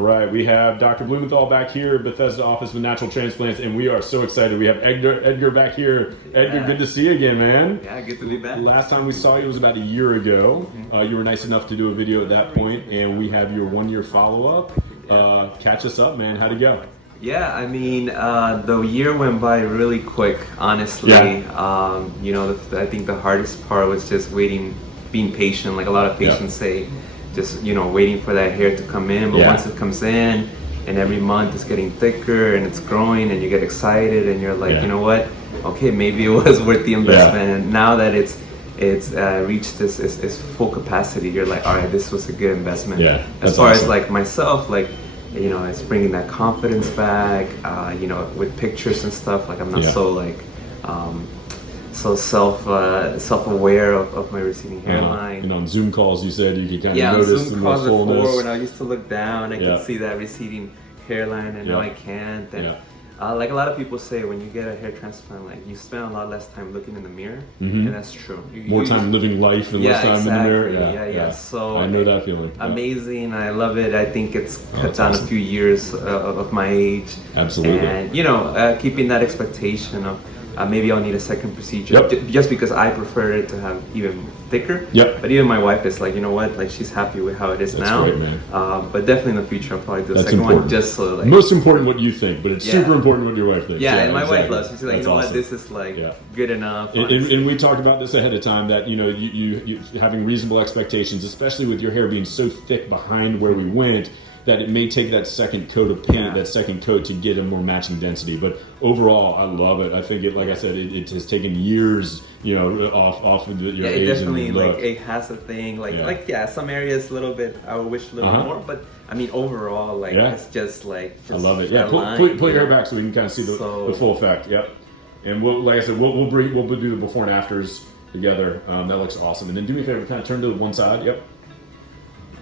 All right, we have Dr. Blumenthal back here at Bethesda office with Natural Transplants, and we are so excited. We have Edgar back here. Edgar, good to see you again, man. Yeah, good to be back. Last time we saw you was about a year ago. You were nice enough to do a video at that point, and we have your 1-year follow-up. Catch us up, man. How'd it go? Yeah, I mean, the year went by really quick, honestly. Yeah. You know, I think the hardest part was just waiting, being patient. Like a lot of patients say, just, you know, waiting for that hair to come in. But once it comes in, and every month it's getting thicker and it's growing, and you get excited, and you're like, you know what? Okay, maybe it was worth the investment. And now that it's reached this full capacity, you're like, all right, this was a good investment. Yeah, as far as like myself, like, you know, it's bringing that confidence back. You know, with pictures and stuff, like I'm not so like so self-aware of my receding hairline. You know, on Zoom calls, you said you could kind of on notice Zoom the calls fullness. before, when I used to look down, I could see that receding hairline, and now I can't. And like a lot of people say, when you get a hair transplant, like you spend a lot less time looking in the mirror, and that's true. More time living life and less time in the mirror. Yeah. So I know that feeling. Amazing. I love it. I think it's cut down a few years of my age. Absolutely. And you know, keeping that expectation of maybe I'll need a second procedure, just because I prefer it to have even thicker. But even my wife is like, you know what, like she's happy with how it is now. Great, man. But definitely in the future I'll probably do the second one, just so like. Most important what you think, but it's super important what your wife thinks. Yeah, and my wife loves it. She's like, you know what, this is like good enough. And we talked about this ahead of time, that you know, you having reasonable expectations, especially with your hair being so thick behind where we went, that it may take that second coat of paint, that second coat, to get a more matching density. But overall, I love it. I think it, like I said, it has taken years, you know, off of your age. It definitely and like it has a thing. Like some areas a little bit. I would wish a little more, but I mean overall, like it's just like. I love it. Yeah, put your hair back so we can kind of see the full effect. Yep. And we'll, like I said, we'll do the before and afters together. That looks awesome. And then do me a favor, kind of turn to the one side. Yep.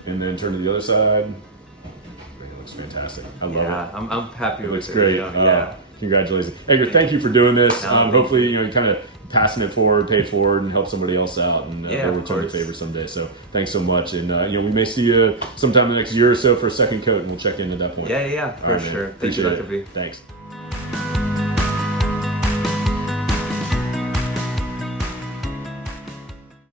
And then turn to the other side. Fantastic. I love it. I'm happy with it. It's great. Congratulations. Edgar, thank you for doing this. Hopefully, you know, kind of passing it forward, pay it forward, and help somebody else out, and we'll return the favor someday. So thanks so much. And you know, we may see you sometime in the next year or so for a second coat, and we'll check in at that point. Yeah, for sure. Thank you, Dr. B. Thanks.